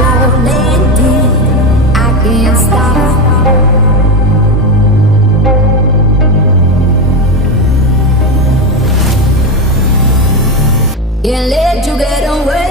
rolling deep, I can't stop. Can't let you get away.